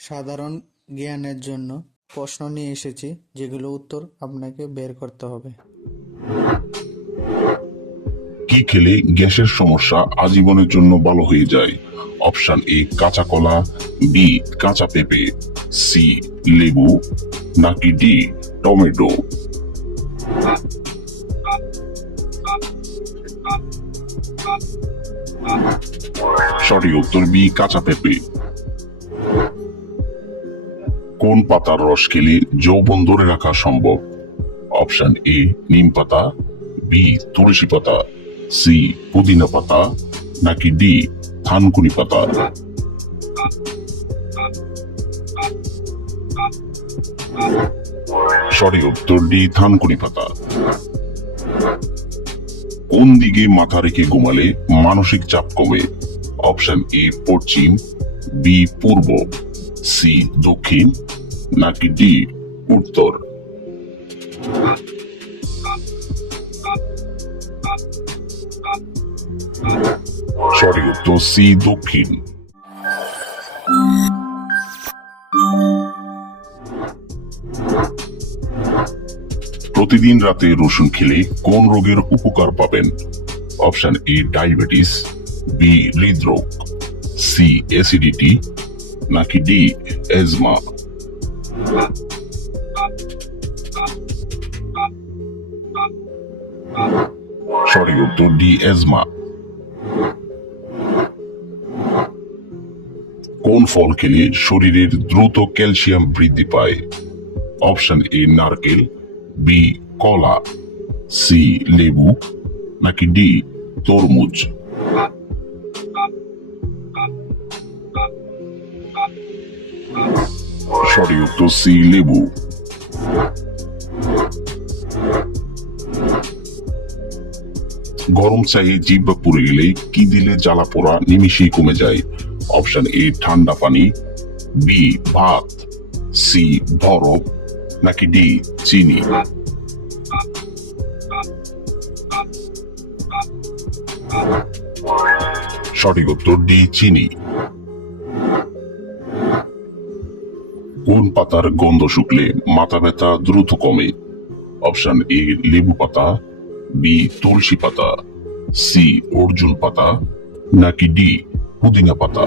সাধারণ জ্ঞানের জন্য প্রশ্ন নিয়ে এসেছি, যেগুলো উত্তর আপনাকে বের করতে হবে। কি খেলে গ্যাসের সমস্যা আজীবনের জন্য ভালো হয়ে যায়? অপশন এ, কাঁচা কলা, বি, কাঁচা পেঁপে, সি, লেবু, নাকি ডি, টমেটো? সঠিক উত্তর বি, কাঁচা পেঁপে। কোন পাতার রস খেলে যৌবন ধরে রাখা সম্ভব? অপশন এ, নিম পাতা, বি, তুলসী পাতা, সি, পুদিনা পাতা, নাকি ডি, থানকুনি পাতা? সঠিক উত্তর ডি, থানকুনি পাতা। কোন দিকে মাথা রেখে ঘুমালে মানসিক চাপ কমে? Option A, Paschim, B, Purba, C, দক্ষিণ নাকি ডি, উত্তর। সঠিক উত্তর সি, দক্ষিণ। প্রতিদিন রাতে রসুন খেলে কোন রোগের উপকার পাবেন? অপশন এ, ডায়াবেটিস, বি, হৃদরোগ, সি, অ্যাসিডিটি, নাকি ডি, এজমা। সঠিক উত্তর ডি এজমা কোন ফল খেলে শরীরের দ্রুত ক্যালসিয়াম বৃদ্ধি পায়? অপশন এ, নারকেল বি কলা সি লেবু, নাকি ডি তরমুজ? সঠিক সি লেবু। গরম চায়ে জিব্বা পুড়ে গেলে কি দিলে জ্বালা পোড়া নিমিশেই কমে যায়? অপশন এ, ঠান্ডা পানি, বি, ভাত, সি, বরফ, নাকি ডি, চিনি। সঠিক উত্তর ডি, চিনি। পাতার গন্ধ শুকলে মাথা ব্যথা দ্রুত কমে। অপশন এ, লেবু পাতা, বি, তুলসী পাতা, সি, অর্জুন পাতা, নাকি ডি, পুদিনা পাতা।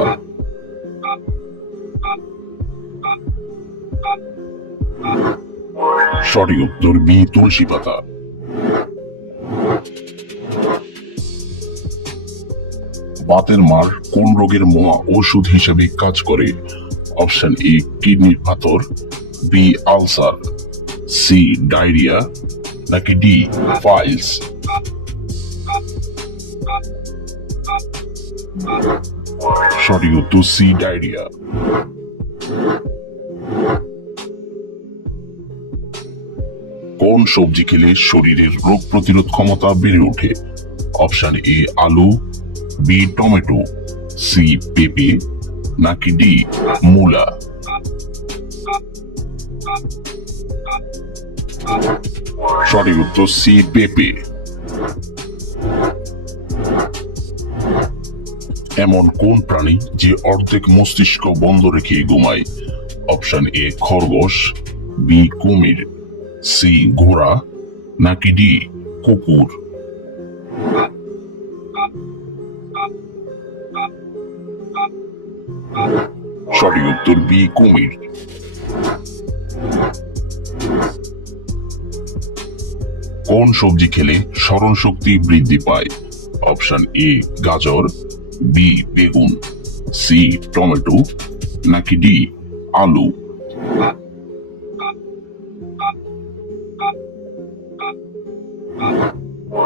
সঠিক উত্তর বি, তুলসী পাতা। বাতের মার কোন রোগের মহা ওষুধ হিসেবে কাজ করে? অপশন এ কিডনির পাথর বি আলসার সি ডায়রিয়া, নাকি ডি ফাইলস সঠিক উত্তর সি ডায়রিয়া। কোন সবজি খেলে শরীরের রোগ প্রতিরোধ ক্ষমতা বেড়ে ওঠে? অপশন এ আলু বি টমেটো সি পেঁপে নাকি ডি মূলা সঠিক উত্তর সি পেঁপে এমন কোন প্রাণী যে অর্ধেক মস্তিষ্ক বন্ধ রেখে ঘুমায়? অপশন এ খরগোশ বি কুমির সি ঘোড়া, নাকি ডি কুকুর? সঠিক উত্তর বি, কুমির। কোন সবজি খেলে স্মরণ শক্তি বৃদ্ধি পায়? অপশন এ, গাজর, বি, বেগুন, সি, টমেটো, নাকি ডি, আলু।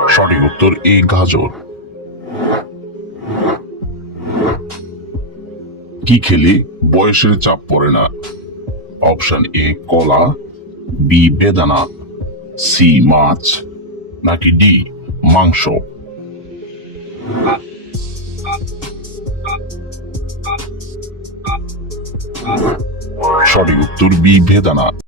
সঠিক উত্তর এ, গাজর। কি খেলে? বয়সের চাপ পড়ে না। অপশন এ, কলা, বি, বেদানা, সি, মাছ, নাকি ডি, মাংস। সঠিক উত্তর বি, বেদানা।